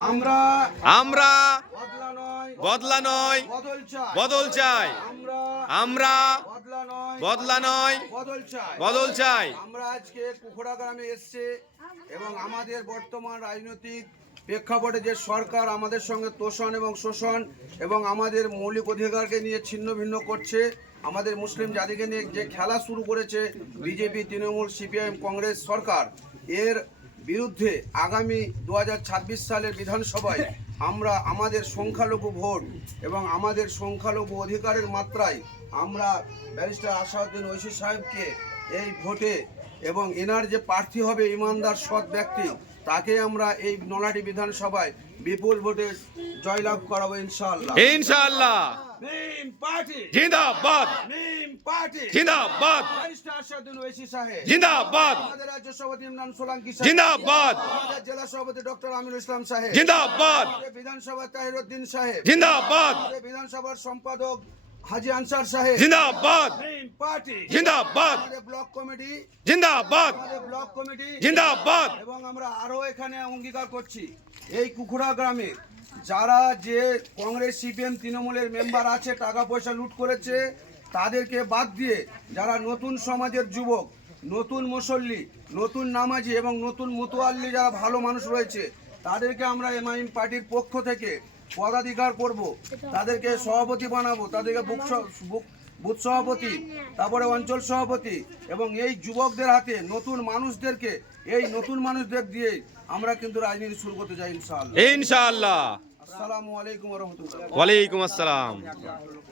আমরা আমরা বদলা নয় বদল চাই। আমরা বদলা নয় বদল চাই। আমরা আজকে কুখড়া গ্রামে এসেছি এবং আমাদের বর্তমান রাজনৈতিক প্রেক্ষাপটে যে সরকার আমাদের সঙ্গে তোষণ এবং শোষণ এবং আমাদের মৌলিক অধিকারকে নিয়ে ছিন্ন ভিন্ন করছে, আমাদের মুসলিম জাতিকে নিয়ে যে খেলা শুরু করেছে বিজেপি, তৃণমূল, সিপিআইএম, কংগ্রেস সরকার, এর বিরুদ্ধে আগামী 2026 সালের বিধানসভায় আমরা আমাদের সংখ্যালঘু ভোট এবং আমাদের সংখ্যালঘু অধিকারের মাত্রায় আমরা ব্যারিস্টার আসাউদ্দিন ঐশী সাহেবকে এই ভোটে এবং এনার যে প্রার্থী হবে ইমানদার সৎ ব্যক্তি, তাকে আমরা এই নলাটি বিধানসভায় বিপুল ভোটে জয়লাভ করাবো ইনশাআল্লাহ। ইনশাআল্লাহ। মিম পার্টি জিন্দাবাদ। মিম পার্টি জিন্দাবাদ। ব্যারিস্টার আসাউদ্দিন ঐশী সাহেব জিন্দাবাদ। আমাদের রাজ্য সভাপতি ইমরান সোলাঙ্কি সাহেব জিন্দাবাদ। আমাদের জেলা সভাপতি ডক্টর আমিনুল ইসলাম সাহেব জিন্দাবাদ। আমাদের বিধানসভা তাহিরউদ্দিন সাহেব জিন্দাবাদ। আমাদের বিধানসভার সম্পাদক হাজি আনসার সাহেব জিন্দাবাদ। মিম পার্টি জিন্দাবাদ। আমাদের ব্লক কমিটি জিন্দাবাদ। জিন্দাবাদ। এবং আমরা আরো এখানে অঙ্গীকার করছি এই কুকুড়া গ্রামে যারা যে কংগ্রেস, সিপিএম, তৃণমূলের মেম্বার আছে, টাকা পয়সা লুট করেছে, তাদেরকে বাদ দিয়ে যারা নতুন সমাজের যুবক, নতুন মুসল্লি, নতুন নামাজি এবং নতুন মুতোয়াল্লি যারা ভালো মানুষ রয়েছে, তাদেরকে আমরা এমআইএম পার্টির পক্ষ থেকে পদাধিকার করব, তাদেরকে সভাপতি বানাবো, তাদেরকে বুথ সভাপতি, তারপরে অঞ্চল সভাপতি এবং এই যুবকদের হাতে নতুন মানুষদের দিয়ে আমরা কিন্তু রাজনীতি শুরু করতে চাই ইনশাআল্লাহ। ইনশাআল্লাহ। আসসালামু আলাইকুম ওয়া রাহমাতুল্লাহ। ওয়ালাইকুম আসসালাম।